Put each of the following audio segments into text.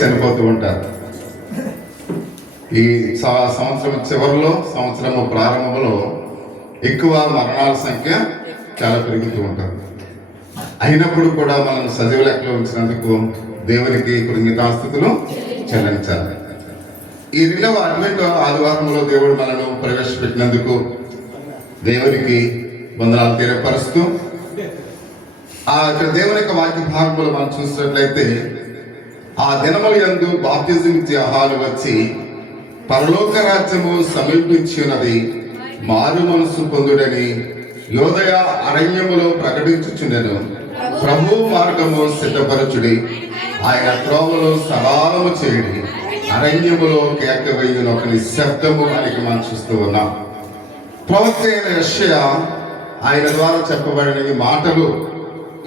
చనిపోతూ ఉంటారు. ఈ సంవత్సరం చివరిలో, సంవత్సరం ప్రారంభంలో ఎక్కువ మరణాల సంఖ్య చాలా పెరుగుతూ ఉంటుంది. అయినప్పుడు కూడా మనం సజీవ లెక్కలో ఉంచినందుకు దేవునికి కృతజ్ఞతాస్తుతులు చెల్లించాలి. ఈ 2వ అడ్వెంట్ ఆదివారంలో దేవుడు మనను ప్రవేశపెట్టినందుకు దేవునికి వందనాలు తెలియపరుస్తూ, ఇక్కడ దేవుని యొక్క వాక్య భాగంలో మనం చూసినట్లయితే, ఆ దినముల యందు బాప్తిజం ఇచ్చే యోహాను వచ్చి పరలోక రాజ్యము సమీపించి ఉన్నది, మారు మనసు పొందుడని యోదయ అరణ్యములో ప్రకటించుచుండెను. ప్రభు మార్గము సిద్ధపరచుడి, ఆయన త్రోవలో సవాలము చేయుడి, అరణ్యములో కేక వేయున ఒక నిశ్శబ్దము అని మనం చూస్తూ ఉన్నాం. ప్రవక్త అయిన యెషయా ఆయన ద్వారా చెప్పబడిన ఈ మాటలు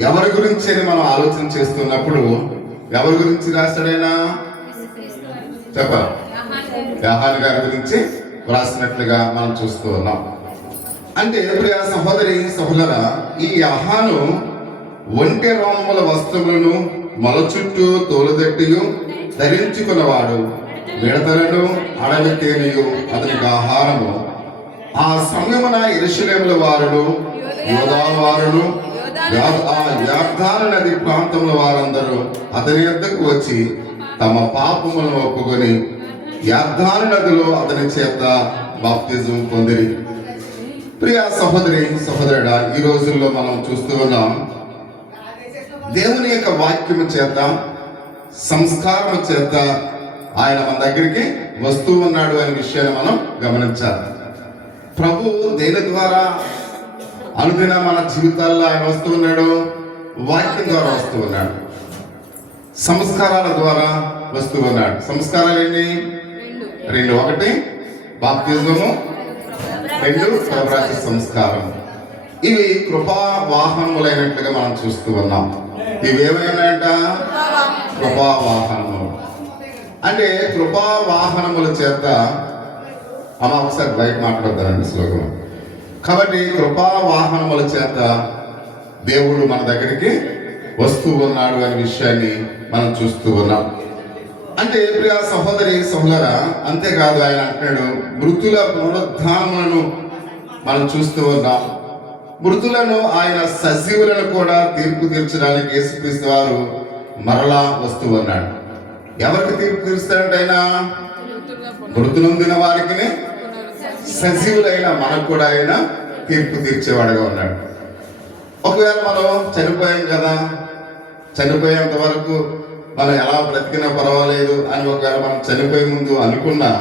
ఎవరి గురించి అని మనం ఆలోచన చేస్తున్నప్పుడు, ఎవరి గురించి రాశాడైనా చెప్పాలి, యోహాను గారి గురించి రాసినట్లుగా మనం చూస్తూ ఉన్నాం. అంటే ప్రియ సహోదరి సహోదరా, ఈ యోహాను ఒంటె రోమముల వస్త్రములను మొల చుట్టూ తోలుదట్టియు ధరించుకున్నవాడు, మిడతలను అడవి తేనెయు అతనికి ఆహారము. ఆ సమయమున యెరూషలేముల వారును యూదా వారును ఆ యొర్దాను నది ప్రాంతముల వారందరూ అతని యొద్దకు వచ్చి తమ పాపములను ఒప్పుకొని యొర్దాను నదిలో అతని చేత బాప్తిజం పొందిరి. ప్రియ సహోదరి సహోదరుడా, ఈ రోజుల్లో మనం చూస్తూ ఉన్నాం, దేవుని యొక్క వాక్యము చేత, సంస్కారము చేత ఆయన మన దగ్గరికి వస్తూ ఉన్నాడు అనే విషయాన్ని మనం గమనించాలి. ప్రభు దేని ద్వారా అనుదిన మన జీవితాల్లో ఆయన వస్తూ ఉన్నాడు? వాక్యం ద్వారా వస్తూ ఉన్నాడు, సంస్కారాల ద్వారా వస్తూ ఉన్నాడు. సంస్కారాలు ఏంటి? 2. 1 బాప్తిజము, 2 ప్రభురాజ్య సంస్కారం. ఇవి కృపా వాహనములైనట్లుగా మనం చూస్తూ ఉన్నాం. ఇవి ఏమైనాయంట? కృపా వాహనములు. అంటే కృపా వాహనముల చేత ఒకసారి బయట మాట్లాడతానండి శ్లోకం. కాబట్టి కృపా వాహనముల చేత దేవుడు మన దగ్గరికి వస్తూ ఉన్నాడు అనే విషయాన్ని మనం చూస్తూ ఉన్నాం. అంటే ప్రియ సహోదరి సహోదరా, అంతేకాదు ఆయన అంటున్నాడు, మృతుల పునరుద్ధానములను మనం చూస్తూ ఉన్నాం. మృతులను ఆయన సజీవులను కూడా తీర్పు తీర్చడానికి యేసుక్రీస్తు వారు మరలా వస్తూ ఉన్నాడు. ఎవరికి తీర్పు తీరుస్తాడంటే ఆయన? మృతులొందిన వారికి, సజీవులైన మనకు కూడా ఆయన తీర్పు తీర్చేవాడుగా ఉన్నాడు. ఒకవేళ మనం చనిపోయాం కదా, చనిపోయేంత వరకు మనం ఎలా బ్రతికినా పర్వాలేదు అని ఒకవేళ మనం చనిపోయే ముందు అనుకున్నా,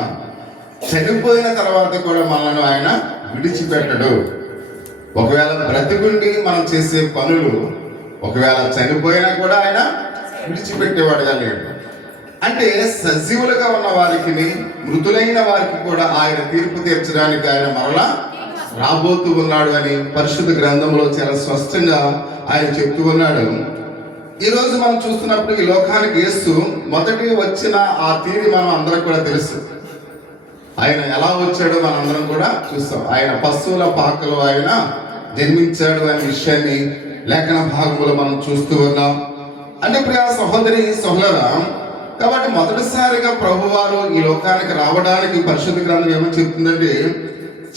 చనిపోయిన తర్వాత కూడా మనల్ని ఆయన విడిచిపెట్టడు. ఒకవేళ బ్రతికుండి మనం చేసే పనులు ఒకవేళ చనిపోయినా కూడా ఆయన విడిచిపెట్టేవాడుగా లేడు. అంటే సజీవులుగా ఉన్న వారికి, మృతులైన వారికి కూడా ఆయన తీర్పు తీర్చడానికి ఆయన మరలా రాబోతూ ఉన్నాడు అని పరిశుద్ధ గ్రంథంలో చాలా స్పష్టంగా ఆయన చెప్తూ ఉన్నాడు. ఈరోజు మనం చూస్తున్నప్పుడు ఈ లోకానికి యేసు మొదటి వచ్చిన ఆ తీరి మనం అందరం కూడా తెలుసు. ఆయన ఎలా వచ్చాడో మనందరం కూడా చూస్తాం. ఆయన పశువుల పాకలో ఆయన జన్మించాడు అనే విషయాన్ని లేఖన భాగంలో మనం చూస్తూ ఉన్నాం. అంటే ప్రియ సహోదరి సహోదరా, కాబట్టి మొదటిసారిగా ప్రభువారు ఈ లోకానికి రావడానికి పరిశుద్ధ గ్రంథం ఏమని చెప్తుందంటే,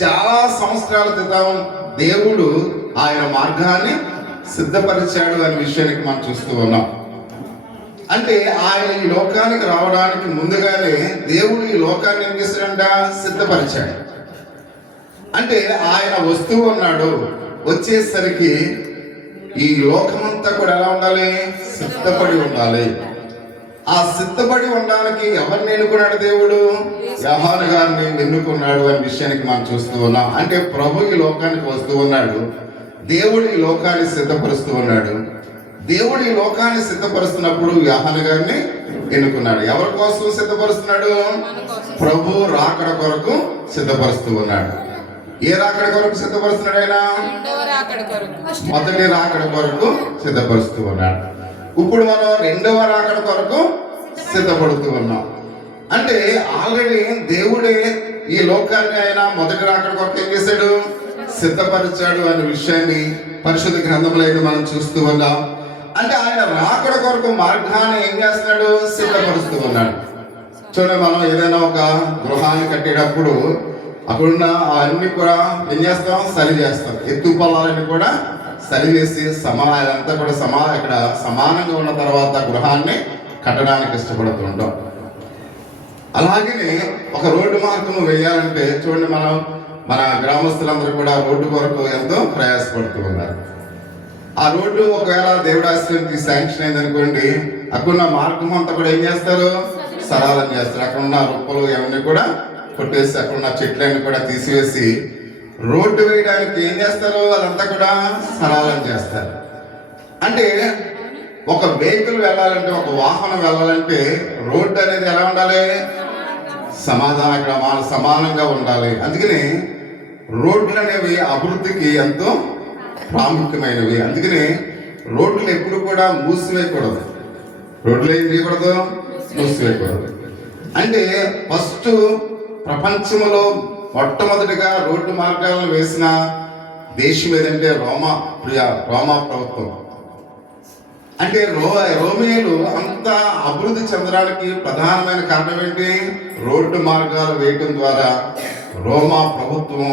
చాలా సంవత్సరాల క్రితం దేవుడు ఆయన మార్గాన్ని సిద్ధపరిచాడు అనే విషయానికి మనం చూస్తూ ఉన్నాం. అంటే ఆయన ఈ లోకానికి రావడానికి ముందుగానే దేవుడు ఈ లోకాన్ని ఏం చేశాడంట? సిద్ధపరిచాడు. అంటే ఆయన వస్తూ ఉన్నాడు. వచ్చేసరికి ఈ లోకమంతా కూడా ఎలా ఉండాలి? సిద్ధపడి ఉండాలి. ఆ సిద్ధపడి ఉండడానికి ఎవరిని ఎన్నుకున్నాడు? దేవుడు యోహాను గారిని ఎన్నుకున్నాడు అనే విషయానికి మనం చూస్తూ ఉన్నాం. అంటే ప్రభు ఈ లోకానికి వస్తూ ఉన్నాడు, దేవుడు ఈ లోకాన్ని సిద్ధపరుస్తూ ఉన్నాడు. దేవుడు ఈ లోకాన్ని సిద్ధపరుస్తున్నప్పుడు యోహాను గారిని ఎన్నుకున్నాడు. ఎవరి కోసం సిద్ధపరుస్తున్నాడు? ప్రభు రాకడ కొరకు సిద్ధపరుస్తూ ఉన్నాడు. ఏ రాకడ కొరకు సిద్ధపరుస్తున్నాడు? ఆయన మొదటి రాకడ కొరకు సిద్ధపరుస్తూ ఉన్నాడు. ఇప్పుడు మనం 2వ రాకడ కొరకు సిద్ధపడుతూ ఉన్నాం. అంటే ఆల్రెడీ దేవుడే ఈ లోకాన్ని ఆయన మొదటి రాకడ కొరకు ఏం చేశాడు? సిద్ధపరిచాడు అనే విషయాన్ని పరిశుద్ధ గ్రంథంలో అయితే మనం చూస్తూ ఉన్నాం. అంటే ఆయన రాకడ కొరకు మార్గాన్ని ఏం చేస్తున్నాడు, సిద్ధపరుస్తూ ఉన్నాడు. చూడండి, మనం ఏదైనా ఒక గృహాన్ని కట్టేటప్పుడు అక్కడున్న అన్ని కూడా ఏం చేస్తాం, సరి చేస్తాం. ఎత్తు పొలాలన్నీ కూడా సరి చేసి అదంతా కూడా ఇక్కడ సమానంగా ఉన్న తర్వాత గృహాన్ని కట్టడానికి ఇష్టపడుతుంటాం. అలాగనే ఒక రోడ్డు మార్గం వేయాలంటే చూడండి, మన గ్రామస్తులందరూ కూడా రోడ్డు కొరకు ఎంతో ప్రయాసపడుతూ ఉన్నారు. ఆ రోడ్డు ఒకవేళ దేవుడి ఆశ్రయంకి శాంక్షన్ అయింది అనుకోండి, అక్కడున్న మార్గం అంతా కూడా ఏం చేస్తారు, సరళం చేస్తారు. అక్కడ ఉన్న రొప్పలు అవన్నీ కూడా కొట్టేసి అక్కడున్న చెట్లన్నీ కూడా తీసివేసి రోడ్డు వేయడానికి ఏం చేస్తారు, అదంతా కూడా సరళం చేస్తారు. అంటే ఒక వెహికల్ వెళ్ళాలంటే, ఒక వాహనం వెళ్ళాలంటే రోడ్డు అనేది ఎలా ఉండాలి, సమానంగా ఉండాలి. అందుకని రోడ్లు అనేవి అభివృద్ధికి ఎంతో ప్రాముఖ్యమైనవి. అందుకని రోడ్లు ఎప్పుడు కూడా మూసివేయకూడదు. రోడ్లు ఏం చేయకూడదు, మూసివేయకూడదు. అంటే ఫస్ట్ ప్రపంచంలో మొట్టమొదటిగా రోడ్డు మార్గాలను వేసిన దేశం ఏదంటే రోమా ప్రభుత్వం. అంటే రోమియోలు అంత అభివృద్ధి చెందడానికి ప్రధానమైన కారణం ఏంటి, రోడ్డు మార్గాలు వేయటం ద్వారా రోమా ప్రభుత్వం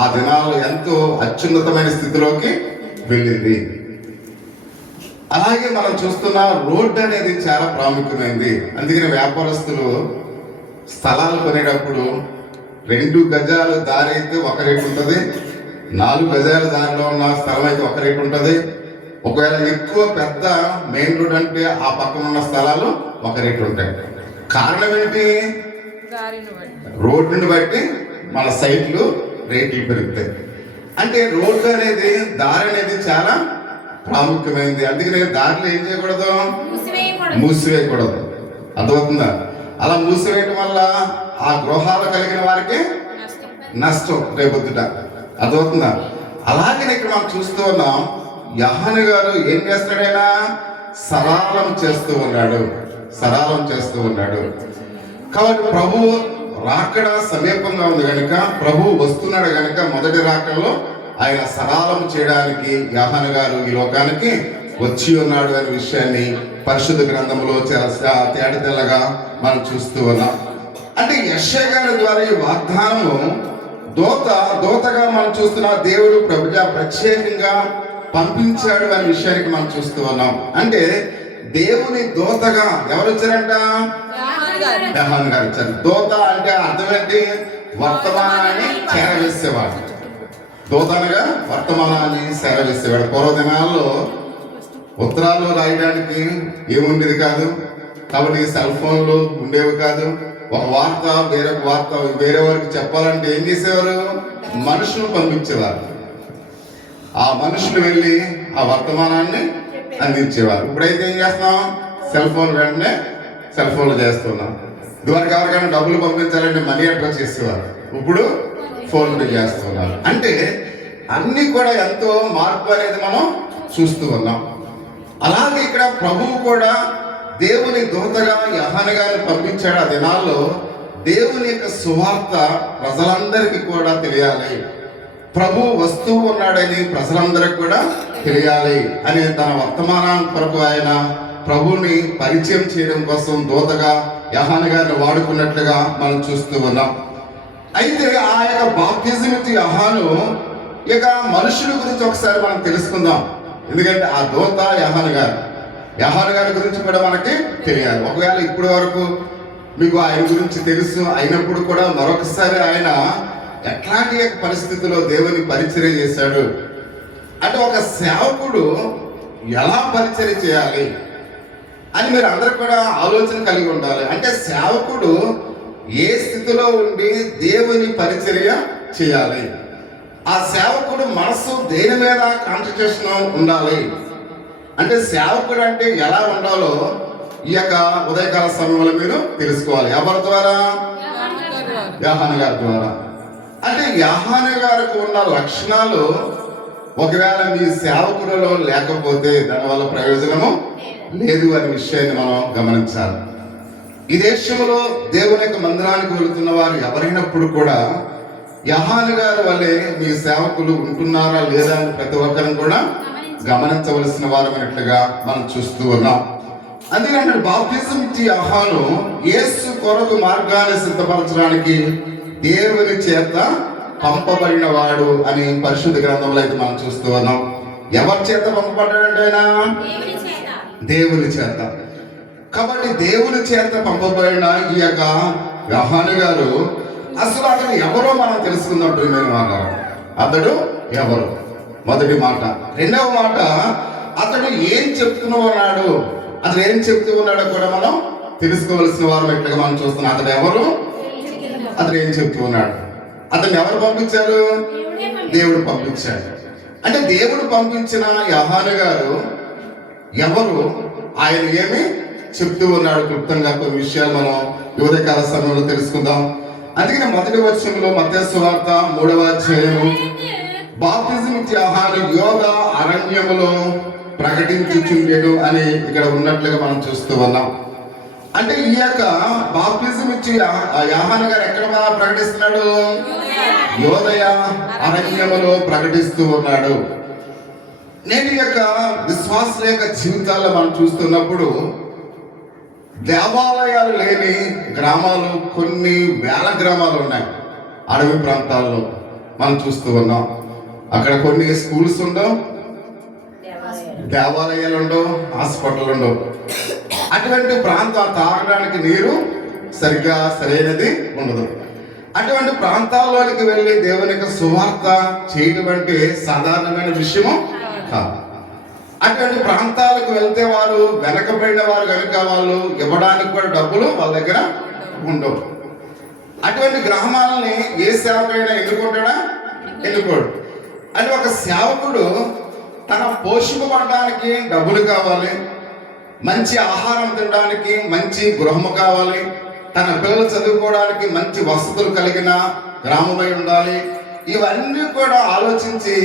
ఆ దినాల్లో ఎంతో అత్యున్నతమైన స్థితిలోకి వెళ్ళింది. అలాగే మనం చూస్తున్న రోడ్డు అనేది చాలా ప్రాముఖ్యమైనది. అందుకని వ్యాపారస్తులు స్థలాలు కొనేటప్పుడు 2 గజాలు దారి అయితే ఒక రేటు ఉంటుంది, 4 గజాల దారిలో ఉన్న స్థలం అయితే ఒక రేటు ఉంటుంది. ఒకవేళ ఎక్కువ పెద్ద మెయిన్ రోడ్ అంటే ఆ పక్కన ఉన్న స్థలాలు ఒక రేటు ఉంటాయి. కారణం ఏంటి, రోడ్డుని బట్టి మన సైట్లు రేట్లు పెరుగుతాయి. అంటే రోడ్డు అనేది, దారి అనేది చాలా ప్రాముఖ్యమైనది. అందుకనే దారిలో ఏం చేయకూడదు, మూసివేయకూడదు. అర్థమవుతుందా? అలా మూసివేయటం వల్ల ఆ గృహాలు కలిగిన వారికి నష్టం రేపొద్దుట. అర్థమవుతుందా? అలాగే ఇక్కడ మనం చూస్తూ ఉన్నాం, యోహాను గారు ఏం చేస్తున్నాడైనా సరళం చేస్తూ ఉన్నాడు. కాబట్టి ప్రభు రాకడ సమీపంగా ఉంది కనుక, ప్రభు వస్తున్నాడు కనుక మొదటి రాకడలో ఆయన సరళం చేయడానికి యోహాను గారు ఈ లోకానికి వచ్చి ఉన్నాడు అనే విషయాన్ని పరిశుద్ధ గ్రంథంలో చాలా తేటతెల్లగా మనం చూస్తూ ఉన్నాం. అంటే యెషయా గారి ద్వారా ఈ వాగ్దానము దూతగా మనం చూస్తున్న దేవుడు ప్రత్యేకంగా పంపించాడు అనే విషయానికి మనం చూస్తూ ఉన్నాం. అంటే దేవుని దూతగా ఎవరు వచ్చారంట, యోహాను గారు వచ్చారు. దూత అంటే అర్థం ఏంటి, వర్తమానాన్ని చేరవేసేవాడు. దూత అనగా వర్తమానాన్ని చేరవేసేవాడు. పూర్వదినాల్లో ఉత్తరాలు రాయడానికి ఏముండేది కాదు, కాబట్టి సెల్ ఫోన్లు ఉండేవి కాదు. ఒక వార్త వేరే వారికి చెప్పాలంటే ఏం చేసేవారు, మనుషులు పంపించేవారు. ఆ మనుషులు వెళ్ళి ఆ వర్తమానాన్ని అందించేవారు. ఇప్పుడైతే ఏం చేస్తున్నాం, సెల్ ఫోన్ వెంటనే సెల్ ఫోన్లు చేస్తున్నాం. ఇదివరకు ఎవరికైనా డబ్బులు పంపించాలంటే మనీ అడ్రస్ చేసేవారు, ఇప్పుడు ఫోన్ పే చేస్తున్నారు. అంటే అన్ని కూడా ఎంతో మార్పు అనేది మనం చూస్తూ ఉన్నాం. అలాగే ఇక్కడ ప్రభువు కూడా దేవుని దూతగా యోహాను గారిని పంపించాడు. ఆ దినాల్లో దేవుని యొక్క సువార్త ప్రజలందరికీ కూడా తెలియాలి, ప్రభు వస్తూ ఉన్నాడని ప్రజలందరికీ కూడా తెలియాలి అని తన వర్తమానం కొరకు ఆయన ప్రభుని పరిచయం చేయడం కోసం దూతగా యోహాను గారిని వాడుకున్నట్లుగా మనం చూస్తూ ఉన్నాం. అయితే ఆ యొక్క బాప్తిజం ఇచ్చే యోహాను ఇక మనుషుల గురించి ఒకసారి మనం తెలుసుకుందాం. ఎందుకంటే ఆ దూత యోహాను గారి గురించి కూడా మనకి తెలియాలి. ఒకవేళ ఇప్పటి వరకు మీకు ఆయన గురించి తెలుసు అయినప్పుడు కూడా మరొకసారి ఆయన ఎట్లాంటి పరిస్థితిలో దేవుని పరిచర్య చేశాడు అంటే, ఒక సేవకుడు ఎలా పరిచర్య చేయాలి అని మీరు అందరూ కూడా ఆలోచన కలిగి ఉండాలి. అంటే సేవకుడు ఏ స్థితిలో ఉండి దేవుని పరిచర్య చేయాలి, ఆ సేవకుడు మనసు దేని మీద కాన్సంట్రేషన్ ఉండాలి. అంటే సేవకుడు అంటే ఎలా ఉండాలో ఈ యొక్క ఉదయకాల సమయంలో మీరు తెలుసుకోవాలి. ఎవరి ద్వారా? యోహాను గారి ద్వారా. అంటే యోహాను గారికి ఉన్న లక్షణాలు ఒకవేళ మీ సేవకులలో లేకపోతే దానివల్ల ప్రయోజనము లేదు అనే విషయాన్ని మనం గమనించాలి. ఈ దేశంలో దేవుని యొక్క మందిరానికి వెళుతున్న వారు ఎవరైనప్పుడు కూడా యోహాను గారి వల్లే మీ సేవకులు ఉంటున్నారా లేదా అని ప్రతి ఒక్కరిని కూడా గమనించవలసిన వారమైనట్లుగా మనం చూస్తూ ఉన్నాం. అందుకని బాప్తిజం ఇచ్చి యోహాను యేసు కొరకు మార్గాన్ని సిద్ధపరచడానికి దేవుని చేత పంపబడిన వాడు అని పరిశుద్ధ గ్రంథంలో అయితే మనం చూస్తూ ఉన్నాం. ఎవరి చేత పంపబడ్డాడంటే ఆయన దేవుని చేత. కాబట్టి దేవుని చేత పంపబడిన ఈ యొక్క యోహాను గారు అసలు అతను ఎవరో మనం తెలుసుకుందాం ప్రియమైన మాట. అతడు ఎవరు? మొదటి మాట. రెండవ మాట, అతడు ఏం చెప్తూ ఉన్నాడు, అతను ఏం చెప్తూ ఉన్నాడో కూడా మనం తెలుసుకోవలసిన వారు ఎట్లుగా మనం చూస్తున్నాం. అతడు ఎవరు, అతను ఏం చెప్తూ ఉన్నాడు, అతన్ని ఎవరు పంపించారు? దేవుడు పంపించాడు. అంటే దేవుడు పంపించిన యోహాను గారు ఎవరు, ఆయన ఏమి చెప్తూ ఉన్నాడు, క్లుప్తంగా కొన్ని విషయాలు మనం ఉదయకాల సమయంలో తెలుసుకుందాం. అందుకని మొదటి వచనంలో మత్తయి సువార్త 3వ అధ్యాయము, బాప్తిజం ఇచ్చి యోహాను యోధ అరణ్యములో ప్రకటించుచుండెను అని ఇక్కడ ఉన్నట్లుగా మనం చూస్తూ ఉన్నాం. అంటే ఈ యొక్క బాప్తిజం ఇచ్చి యోహాను గారు ఎక్కడ ప్రకటిస్తున్నాడు? యోదయ అరణ్యములో ప్రకటిస్తూ ఉన్నాడు. నేటి యొక్క విశ్వాసుల యొక్క జీవితాల్లో మనం చూస్తున్నప్పుడు దేవాలయాలు లేని గ్రామాలు కొన్ని వేల గ్రామాలు ఉన్నాయి. అడవి ప్రాంతాల్లో మనం చూస్తూ ఉన్నాం. అక్కడ కొన్ని స్కూల్స్ ఉండవు, దేవాలయాలు ఉండవు, హాస్పిటల్ ఉండవు. అటువంటి ప్రాంతం తాగడానికి నీరు సరిగ్గా సరైనది ఉండదు. అటువంటి ప్రాంతాల్లోనికి వెళ్ళి దేవుని యొక్క సువార్త చేయడం అంటే సాధారణమైన విషయము కాదు. అటువంటి ప్రాంతాలకు వెళ్తే వారు వెనకబడిన వారు కనుక వాళ్ళు ఇవ్వడానికి కూడా డబ్బులు వాళ్ళ దగ్గర ఉండవు. అటువంటి గ్రామాలని ఏ సేవకైనా ఎన్నుకుంటాడా? ఎన్నుకోడు. అంటే ఒక సేవకుడు తన పోషింపబడడానికి డబ్బులు కావాలి, మంచి ఆహారం తినడానికి మంచి గృహము కావాలి, తన పిల్లలు చదువుకోవడానికి మంచి వసతులు కలిగిన గ్రామమై ఉండాలి. ఇవన్నీ కూడా ఆలోచించి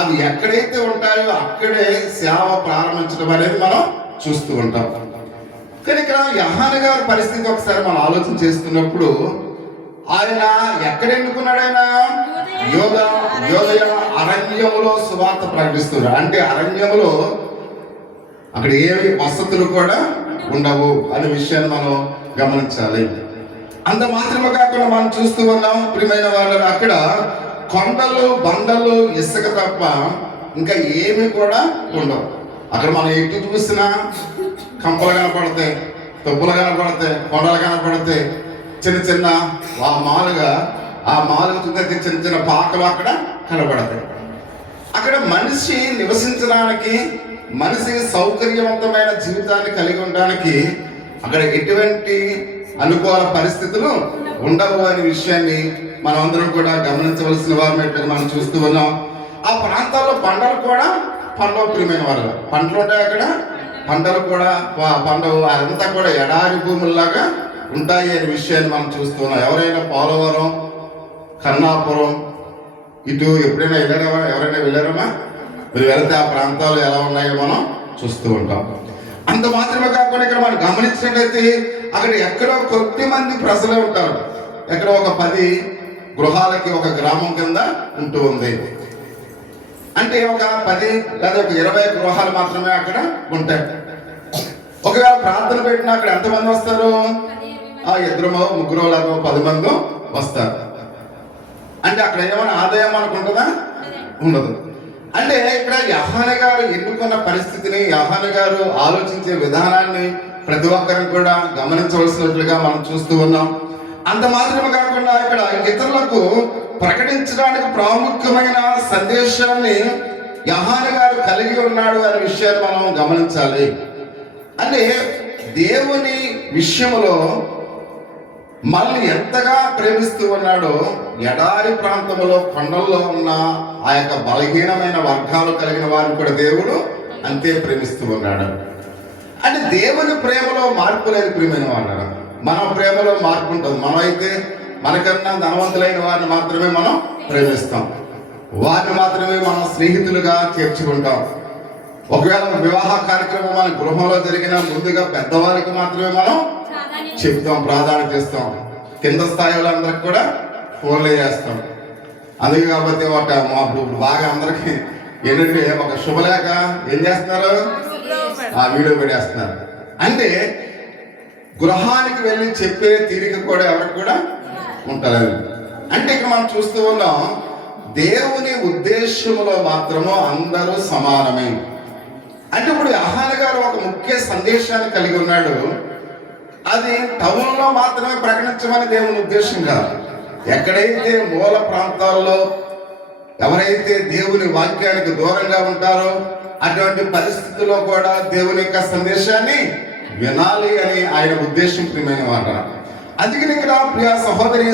అవి ఎక్కడైతే ఉంటాయో అక్కడే సేవ ప్రారంభించడం అనేది మనం చూస్తూ ఉంటాం. కానీ ఇక్కడ యోహాను గారి పరిస్థితి ఒకసారి మనం ఆలోచన చేస్తున్నప్పుడు ఆయన ఎక్కడ ఎన్నుకున్నాడు? ఆయన యోదయ అరణ్యములో సువార్త ప్రకటిస్తున్నాడు. అంటే అరణ్యములో అక్కడ ఏమి వసతులు కూడా ఉండవు అనే విషయాన్ని మనం గమనించాలి. అంత మాత్రమే కాకుండా మనం చూస్తూ ఉన్నాం ప్రియమైన వాళ్ళు, అక్కడ కొండలు బండలు ఇసుక తప్ప ఇంకా ఏమి కూడా ఉండవు. అక్కడ మనం ఎటు చూసినా కంపలు కనపడతాయి, తొప్పులు కనపడతాయి, కొండలు కనపడతాయి, చిన్న చిన్న ఆ మాలుగా చూస్తే చిన్న చిన్న పాకలు అక్కడ కనపడతాయి. అక్కడ మనిషి నివసించడానికి, మనిషి సౌకర్యవంతమైన జీవితాన్ని కలిగి ఉండడానికి అక్కడ ఎటువంటి అనుకూల పరిస్థితులు ఉండవు అనే విషయాన్ని మనం అందరం కూడా గమనించవలసిన వారు మనం చూస్తూ ఉన్నాం. ఆ ప్రాంతాల్లో పంటలు కూడా పండవు ప్రియమైన వాళ్ళు. పంటలు ఉంటాయి అక్కడ, పంటలు కూడా పండవు. అదంతా కూడా ఎడారి భూముల్లాగా ఉంటాయి అనే విషయాన్ని మనం చూస్తున్నాం. ఎవరైనా పోలవరం, కన్నాపురం ఇటు ఎప్పుడైనా వెళ్ళారమా? ఎవరైనా వెళ్ళారమా? మీరు వెళితే ఆ ప్రాంతాలు ఎలా ఉన్నాయో మనం చూస్తూ ఉంటాం. అంత మాత్రమే కాకుండా ఇక్కడ మనం గమనించినట్లయితే అక్కడ ఎక్కడో కొద్ది మంది ప్రజలే ఉంటారు. ఎక్కడో ఒక 10 గృహాలకి ఒక గ్రామం కింద ఉంటూ ఉంది. అంటే ఒక 10 లేదా ఒక 20 గృహాలు మాత్రమే అక్కడ ఉంటాయి. ఒకవేళ ప్రార్థన పెట్టినా అక్కడ ఎంతమంది వస్తారు? 2 3 లేదా 10 మంది వస్తారు. అంటే అక్కడ ఏమైనా ఆదాయం మనకు ఉంటుందా? ఉండదు. అంటే ఇక్కడ యోహాను గారు ఎన్నుకున్న పరిస్థితిని, యోహాను గారు ఆలోచించే విధానాన్ని ప్రతి ఒక్కరిని కూడా గమనించవలసినట్లుగా మనం చూస్తూ ఉన్నాం. అంత మాత్రమే కాకుండా ఇక్కడ ఇతరులకు ప్రకటించడానికి ప్రాముఖ్యమైన సందేశాన్ని యోహాను గారు కలిగి ఉన్నాడు అనే విషయాన్ని మనం గమనించాలి. అంటే దేవుని విషయంలో మళ్ళీ ఎంతగా ప్రేమిస్తూ ఉన్నాడో ఎడారి ప్రాంతంలో కొండల్లో ఉన్న ఆ యొక్క బలహీనమైన వర్గాలు కలిగిన వారిని కూడా దేవుడు అంతే ప్రేమిస్తూ ఉన్నాడు. అంటే దేవుని ప్రేమలో మార్పు లేదు ప్రియమైన వాళ్ళు. మన ప్రేమలో మార్పు ఉంటుంది. మనమైతే మనకన్నా ధనవంతులైన వారిని మాత్రమే మనం ప్రేమిస్తాం, వారిని మాత్రమే మనం స్నేహితులుగా చేర్చుకుంటాం. ఒకవేళ వివాహ కార్యక్రమం మన గృహంలో జరిగిన ముందుగా పెద్దవారికి మాత్రమే మనం చెప్తాం, ప్రాధాన్యత ఇస్తాం. కింద స్థాయి వాళ్ళందరికి కూడా ఫోన్లే చేస్తాం. అందుకే కాబట్టి బాగా అందరికీ ఏంటంటే ఒక శుభలేఖ ఏం చేస్తున్నారు, ఆ వీడియో పెట్టేస్తున్నారు. అంటే గృహానికి వెళ్ళి చెప్పే తీరిక కూడా ఎవరికి కూడా ఉంటుంది. అంటే ఇక్కడ మనం చూస్తూ ఉన్నాం, దేవుని ఉద్దేశంలో మాత్రము అందరూ సమానమే. అంటే ఇప్పుడు యోహాను గారు ఒక ముఖ్య సందేశాన్ని కలిగి ఉన్నాడు. అది టౌన్లో మాత్రమే ప్రకటించమని దేవుని ఉద్దేశం కాదు. ఎక్కడైతే మూల ప్రాంతాల్లో ఎవరైతే దేవుని వాక్యానికి దూరంగా ఉంటారో అటువంటి పరిస్థితుల్లో కూడా దేవుని యొక్క సందేశాన్ని వినాలి అని ఆయన ఉద్దేశం ప్రియమైన మాట. అందుకని ఇక్కడ ప్రియ సహోదరి